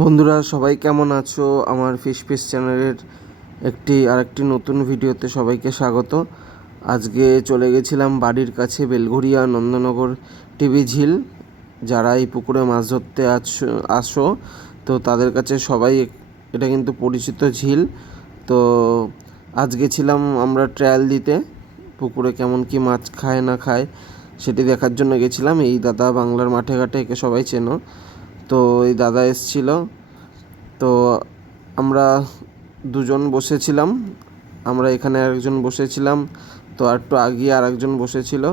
বন্ধুরা সবাই কেমন আছো? আমার ফিশ চ্যানেলের আরেকটি নতুন ভিডিওতে সবাইকে স্বাগত। আজকে চলে গেছিলাম বাড়ির কাছে বেলঘরিয়া নন্দনগর টিবি ঝিল। যারা এই পুকুরে মাছ ধরতে আসো তো তাদের কাছে সবাই এটা কিন্তু পরিচিত ঝিল। তো আজ গেছিলাম আমরা ট্রায়াল দিতে, পুকুরে কেমন কি মাছ খায় না খায় সেটি দেখার জন্য গেছিলাম। এই দাদা বাংলার মাঠে ঘাটে, একে সবাই চেনো। তো এই দাদা এসেছিল, তো আমরা দুজন বসেছিলাম। আমরা এখানে একজন বসেছিলাম, তো আর একটু আগিয়ে আর একজন বসেছিল।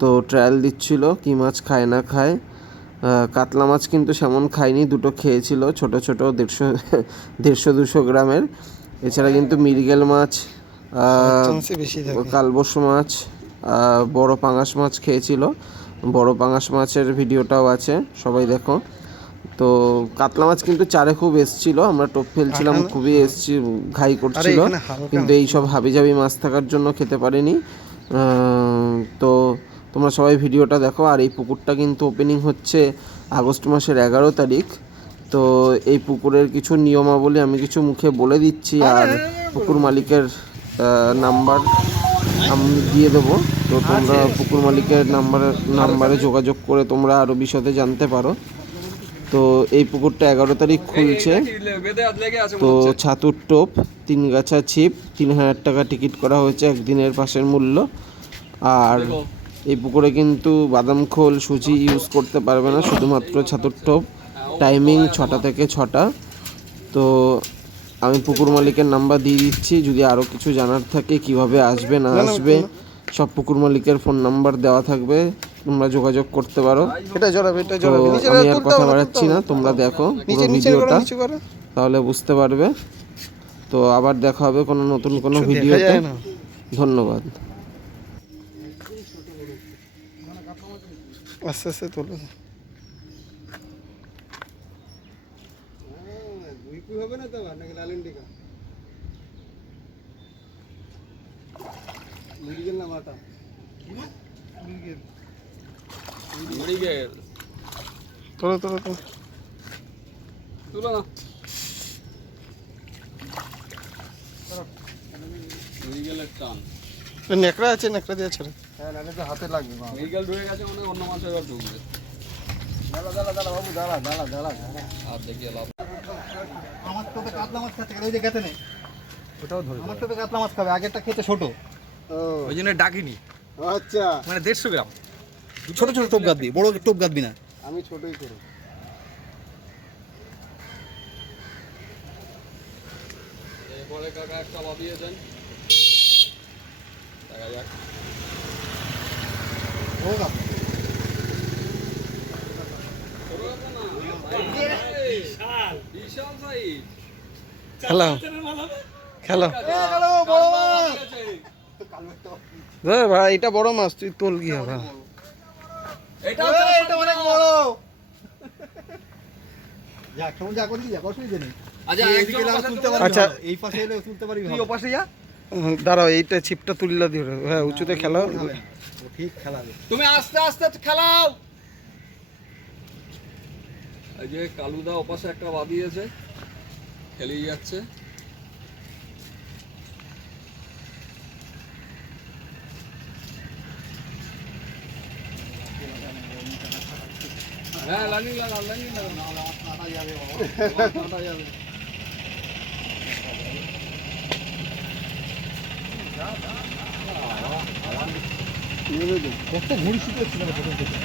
তো ট্রায়াল দিচ্ছিল কী মাছ খায় না খায়। কাতলা মাছ কিন্তু সেমন খায়নি, দুটো খেয়েছিল ছোট ছোট 150-200 গ্রামের। এছাড়া কিন্তু মৃগেল মাছ, কালবোস মাছ, বড় পাঙাশ মাছ খেয়েছিল। বড় পাঙাশ মাছের ভিডিওটাও আছে, সবাই দেখো। তো কাতলা মাছ কিন্তু চারে খুব এসছিল, আমরা টোপ ফেলছিলাম, খুবই ঘাই করছিল, কিন্তু এই সব হাবিজাবি মাছ থাকার জন্য খেতে পারিনি। তো তোমরা সবাই ভিডিওটা দেখো। আর এই পুকুরটা কিন্তু ওপেনিং হচ্ছে আগস্ট মাসের 11 তারিখ। তো এই পুকুরের কিছু নিয়মাবলী আমি কিছু মুখে বলে দিচ্ছি, আর পুকুর মালিকের নাম্বার আমি দিয়ে দেবো। তো তোমরা পুকুর মালিকের নাম্বারে যোগাযোগ করে তোমরা আরও বিশদে জানতে পারো। তো এই পুকুরটা 11 তারিখ খুলছে। তো ছাতুর টোপ, 3 গাছা ছিপ, 3000 টাকা টিকিট করা হয়েছে একদিনের পাসের মূল্য। আর এই পুকুরে কিন্তু বাদাম খোল সুজি ইউজ করতে পারবে না, শুধুমাত্র ছাতুর টোপ। টাইমিং 6টা থেকে 6টা। তো আমি পুকুর মালিকের নাম্বার দিয়ে দিচ্ছি, যদি আরও কিছু জানার থাকে কিভাবে আসবে না আসবে, সব পুকুর মালিকের ফোন নাম্বার দেওয়া থাকবে, তোমরা যোগাযোগ করতে পারো। আমি আর কথা বাড়াচ্ছি না, তোমরা দেখো পুরো ভিডিওটা, তাহলে বুঝতে পারবে। তো আবার দেখা হবে কোনো নতুন কোনো ভিডিওতে। ধন্যবাদ। আস্তে আস্তে তোলো। হবে না তো নাকি লালিন্ডিকা মুড়িগেল না মাটা মুড়িগেল তোলো তোলো তোলো তুলো না মুড়িগেলের টান নেকড়া আছে, নেকড়া দিয়ে ছেড়ে। হ্যাঁ নালে তো হাতে লাগবে। মুড়িগেল ঢুকে গেছে, অনেক অন্য মাছ এবার ঢুকবে। দাঁড়া দাঁড়া দাঁড়া বাবু, দাঁড়া দাঁড়া দাঁড়া আর দেখিয়ে লাভ। আমার টোপে কাতলা মাছ খাচ্ছে, ওই যে গেছে নেই, ওটাও ধরে। আমার টোপে কাতলা মাছ খাবে, আগেরটা খেতে ছোট, ওই জন্য ডাকিনি। আচ্ছা, মানে 150 গ্রাম ছোট ছোট টোপ গাদবি, বড় টোপ গাদবি না। আমি ছোটই করব। এরপরে কাকা একটা বাবিয়ে দেন, দেখা যাক। হোগা খেলো খেলো ভাই, এটা বড় মাছ, তুই তোল কি হবে। আচ্ছা এই পাশে এলে তুলতে পারবি, তুই ও পাশে যা। দাঁড়াও, এইটা ছিপটা তুললা দিও। হ্যাঁ উঁচুতে খেলাও, ঠিক খেলাবে। তুমি আস্তে আস্তে খেলাও। এই যে কালুদা ওপাশে একটা বাদিয়েছে, খেলেই যাচ্ছে। হ্যাঁ লাইনিং লাগা, লাইনিং লাগা, না হলে আমার কাটা যাবে বাবা, কাটা যাবে। কত ঘুড়ি শিখেছিল প্রথম থেকে।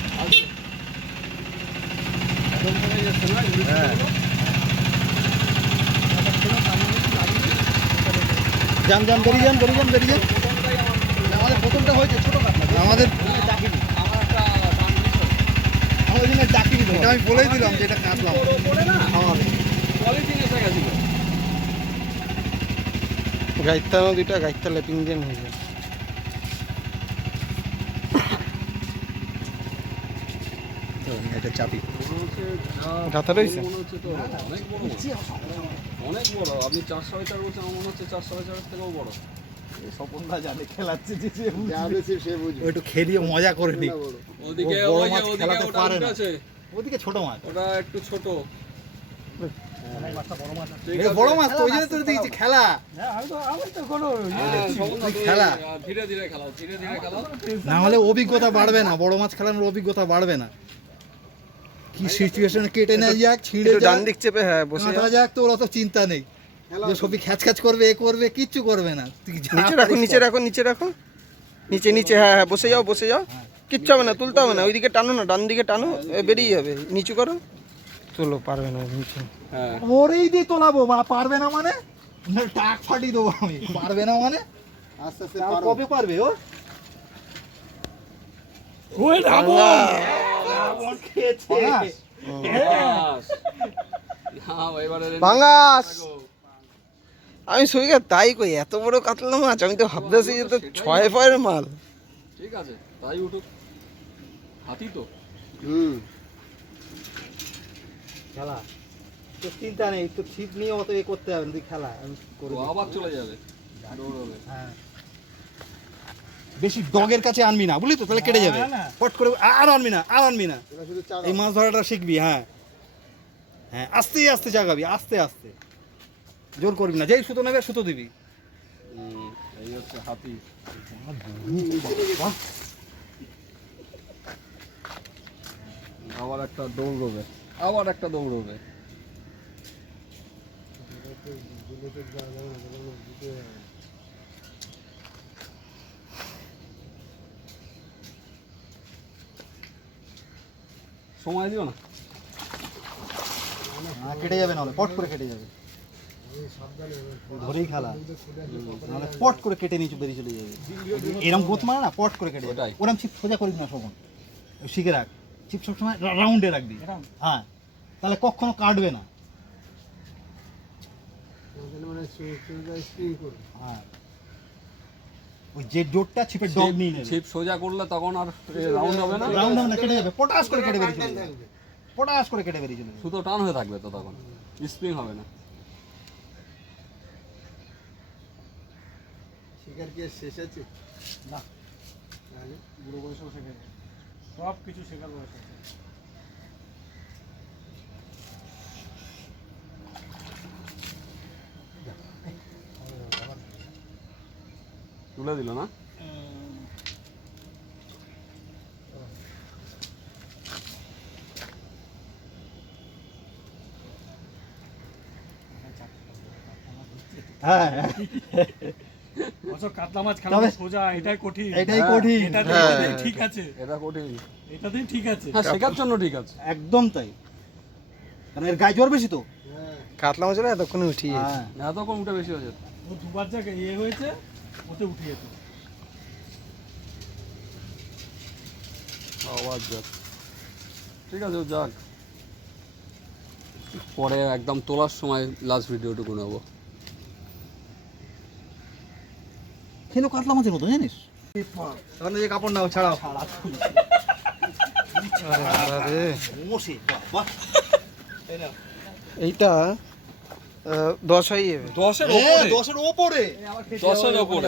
জাম জাম বেরিয়ে যান, বেরিয়ে যান, বেরিয়ে যান। আমাদের প্রথমটা হয়েছে ছোট কাতলা, আমাদের চাকিনি। আমার দিনে চাকিনি, আমি বলেই দিলাম যে এটা কাতলা আমাদের কোয়ালিটি এসে গেছিল। গাইতা নদীটা, গাইতা লেপিং দিয়ে হয়ে যায়। এটা চাপি গাথা রয়েছে অনেক বড়। আপনি 4-4.5 বলছেন, আমার মনে হচ্ছে 4-4.5 থেকেও বড়। স্বপনদা জানে খেলাচ্ছে, একটু খেলিয়ে মজা করে নি। ওদিকে খেলাতে পারে না, ওদিকে ছোট মাছ, ওটা একটু ছোট। বড় মাছ তো ওই জন্য তো দেখছি খেলা খেলা ধীরে ধীরে খেলাও, ধীরে ধীরে খেলাও। না হলে অভিজ্ঞতা বাড়বে না, বড় মাছ খেলানোর অভিজ্ঞতা বাড়বে না। কি সিচুয়েশনে কেটে নেওয়া যাক, ছিঁড়ে একটু ডান যাক, দিক চেপে, হ্যাঁ বসে কাটা যাক, তো ওরা তো চিন্তা নেই যে সবই খ্যাচ খ্যাচ করবে, এ করবে, কিচ্ছু করবে না। তুই যা নিচে রাখো, নিচে রাখো, নিচে রাখো, নিচে নিচে, হ্যাঁ হ্যাঁ, বসে যাও, বসে যাও, কিচ্ছু হবে না, তুলতে হবে না, ওইদিকে টানো না, ডান দিকে টানো, বেরিয়ে যাবে, নিচু করো, তোলো, পারবে না নিচে। হ্যাঁ, ওরেই দিয়ে তোলাবো, পারবে না মানে না, টাক ফাটিয়ে দেবো আমি, পারবে না মানে আস্তে আস্তে কবে পারবে ও? খেয়েছে। বাস। নাও, এবারে রেডি। পাঙ্গাস, আমি সইকে তাই কই, এত বড় কাতলা মাছ, আমি তো ভাবতেছি যে তো 6 পয়ের মাল। ঠিক আছে, তাই উঠুক। হাতি তো। খেলা তো চিন্তা নেই, তো ছিপ নিয়ে অত এ করতে হবে না, তুই খেলা আমি করে ও দিই। আবার চলে যাবে, দৌড়বে। হ্যাঁ, বেশি ডগের কাছে আনবি না, বুঝলি তো, তাহলে কেটে যাবে। পট করে আর আনবি না, আর আনবি না, এই মাছ ধরাটা শিখবি। হ্যাঁ হ্যাঁ, আস্তে আস্তে জাগাবি, আস্তে আস্তে, জোর করবি না, যেই সুতো নেবে সুতো দিবি। এই হচ্ছে হাতি। আবার একটা দৌড়বে, আবার একটা দৌড়বে। সময় দিও না। কেটে যাবে, নাহলে পট করে কেটে যাবে, ধরেই খেলা, নাহলে পট করে কেটে নিচে বেরিয়ে চলে যাবে। এরকম গোত মারা না, পট করে কেটে যাবে। ওটাই। ওরকম ছিপ সোজা করিস না, শোভন শিখে রাখ, ছিপ সবসময় রাউন্ডে রাখবি। হ্যাঁ, তাহলে কখনো কাটবে না। হ্যাঁ, ওই যে ডোরটা ছিপের ডগ নিয়ে নেবে, ছিপ সোজা করলে তখন আর রাউন্ড হবে না, রাউন্ড হবে না, কেটে যাবে, পটাশ করে কেটে বেরিয়ে চলে যাবে, পটাশ করে কেটে বেরিয়ে চলে যাবে। সুতো টান হয়ে থাকবে তো, তখন স্প্রিং হবে না। শিকার কি শেষ আছে? না, বুড়ো বয়সেও শেখে, সব কিছু শেখার বয়স আছে। তুলে দিল না? হ্যাঁ, কাতলা মাছ খেলা সোজা, এটাই কঠিন, এটাই কঠিন। এটাতেই ঠিক আছে, এটা কঠিন। এটাতেই ঠিক আছে। হ্যাঁ, শেখার জন্য ঠিক আছে। একদম তাই, কারণ এর গায়ে জোর বেশি তো। কাতলা মাছের এতক্ষণে উঠিয়ে হ্যাঁ, এতক্ষণ উঠে বেশি হয়ে যেত। ও দুবার যা ইয়ে হয়েছে, ওতে উঠে যেত। আওয়াজ যাক, ঠিক আছে, ও যাক। পরে একদম তোলার সময় লাস্ট ভিডিওটুকু নেবো। খেলো কাতলা মাছের মতো, জানিস? তখন যে কাপড় নাও, ছাড়াও। মোষে, বাহ, এইটা 10 হয়ে যাবে। 10-এর হ্যাঁ, 10-এর ওপরে। 10-এর ওপরে।